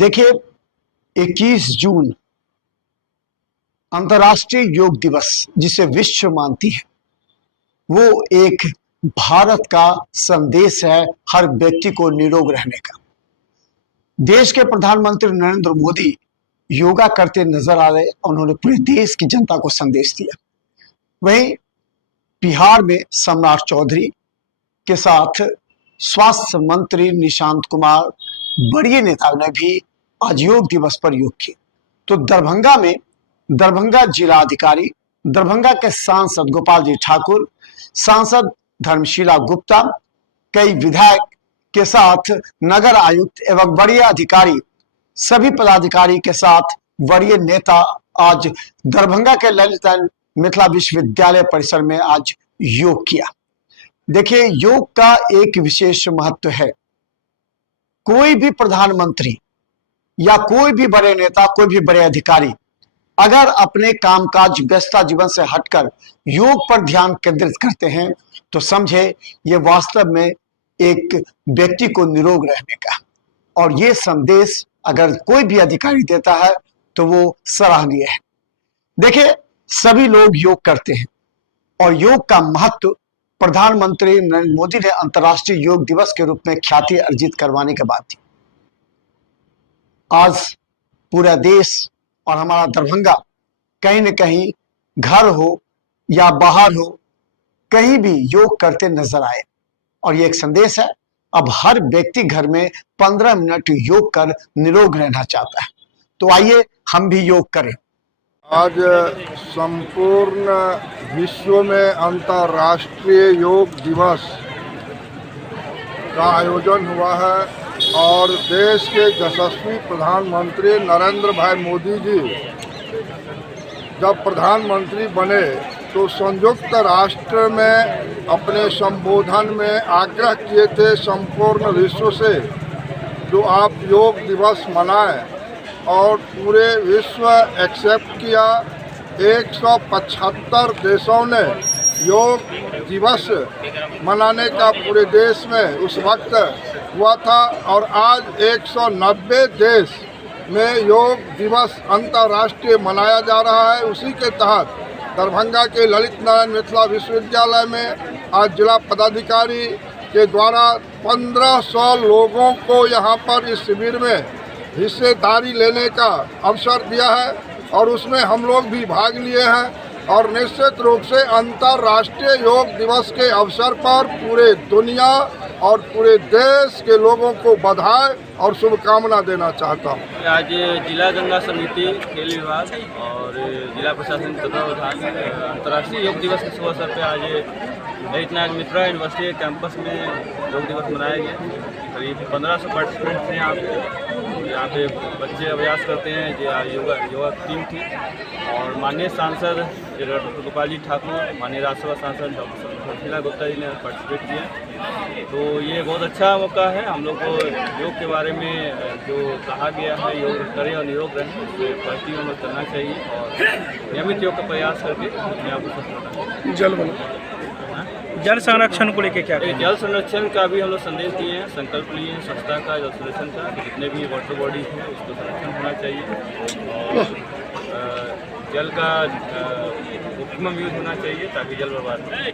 देखिए, 21 जून अंतर्राष्ट्रीय योग दिवस जिसे विश्व मानती है, वो एक भारत का संदेश है हर व्यक्ति को निरोग रहने का। देश के प्रधानमंत्री नरेंद्र मोदी योगा करते नजर आ रहे, उन्होंने पूरे देश की जनता को संदेश दिया। वहीं बिहार में सम्राट चौधरी के साथ स्वास्थ्य मंत्री निशांत कुमार, बड़े नेताओं ने भी आज योग दिवस पर योग किया। तो दरभंगा में दरभंगा जिलाधिकारी, दरभंगा के सांसद गोपाल जी ठाकुर, सांसद धर्मशीला गुप्ता, कई विधायक के साथ नगर आयुक्त एवं वरीय अधिकारी, सभी पदाधिकारी के साथ वरीय नेता आज दरभंगा के ललित मिथिला विश्वविद्यालय परिसर में आज योग किया। देखिए, योग का एक विशेष महत्व है। कोई भी प्रधानमंत्री या कोई भी बड़े नेता, कोई भी बड़े अधिकारी अगर अपने कामकाज व्यस्तता जीवन से हटकर योग पर ध्यान केंद्रित करते हैं तो समझे ये वास्तव में एक व्यक्ति को निरोग रहने का, और ये संदेश अगर कोई भी अधिकारी देता है तो वो सराहनीय है। देखिए, सभी लोग योग करते हैं और योग का महत्व प्रधानमंत्री नरेंद्र मोदी ने अंतर्राष्ट्रीय योग दिवस के रूप में ख्याति अर्जित करवाने के बाद आज पूरा देश और हमारा दरभंगा कहीं न कहीं घर हो या बाहर हो, कहीं भी योग करते नजर आए। और ये एक संदेश है, अब हर व्यक्ति घर में 15 मिनट योग कर निरोग रहना चाहता है। तो आइए हम भी योग करें। आज संपूर्ण विश्व में अंतर्राष्ट्रीय योग दिवस का आयोजन हुआ है और देश के यशस्वी प्रधानमंत्री नरेंद्र भाई मोदी जी जब प्रधानमंत्री बने तो संयुक्त राष्ट्र में अपने संबोधन में आग्रह किए थे संपूर्ण विश्व से जो आप योग दिवस मनाएं, और पूरे विश्व एक्सेप्ट किया। 175 देशों ने योग दिवस मनाने का पूरे देश में उस वक्त हुआ था, और आज 190 देश में योग दिवस अंतर्राष्ट्रीय मनाया जा रहा है। उसी के तहत दरभंगा के ललित नारायण मिथिला विश्वविद्यालय में आज जिला पदाधिकारी के द्वारा 1500 लोगों को यहाँ पर इस शिविर में हिस्सेदारी लेने का अवसर दिया है, और उसमें हम लोग भी भाग लिए हैं। और निश्चित रूप से अंतर्राष्ट्रीय योग दिवस के अवसर पर पूरे दुनिया और पूरे देश के लोगों को बधाई और शुभकामना देना चाहता हूँ। आज जिला गंगा समिति, खेल विभाग और जिला प्रशासन तत्वावधान अंतर्राष्ट्रीय योग दिवस के शुभ अवसर पर आज ललित नारायण मिथिला यूनिवर्सिटी कैंपस में योग दिवस मनाया गया। करीब 1500 पार्टिसिपेंट्स हैं यहाँ पे बच्चे अभ्यास करते हैं। योगा टीम थी और माननीय सांसद डॉक्टर गोपाल जी ठाकुर, माननीय राज्यसभा सांसद डॉक्टर धर्मशीला गुप्ता जी ने पार्टिसिपेट किया। तो ये बहुत अच्छा मौका है हम लोग को योग के बारे में जो कहा गया है, योग करें और निरोग रहें, उससे प्रति अमल करना चाहिए और नियमित योग का प्रयास करके अपने आप को स्वस्थ रखना। जल संरक्षण को लेकर क्या जल संरक्षण का भी हम लोग संदेश दिए हैं, संकल्प लिए हैं स्वच्छता का, जल संरक्षण का। जितने भी वाटर बॉडीज हैं उसको संरक्षण होना चाहिए और जल का ऑप्टिमम यूज होना चाहिए ताकि जल बर्बाद न हो।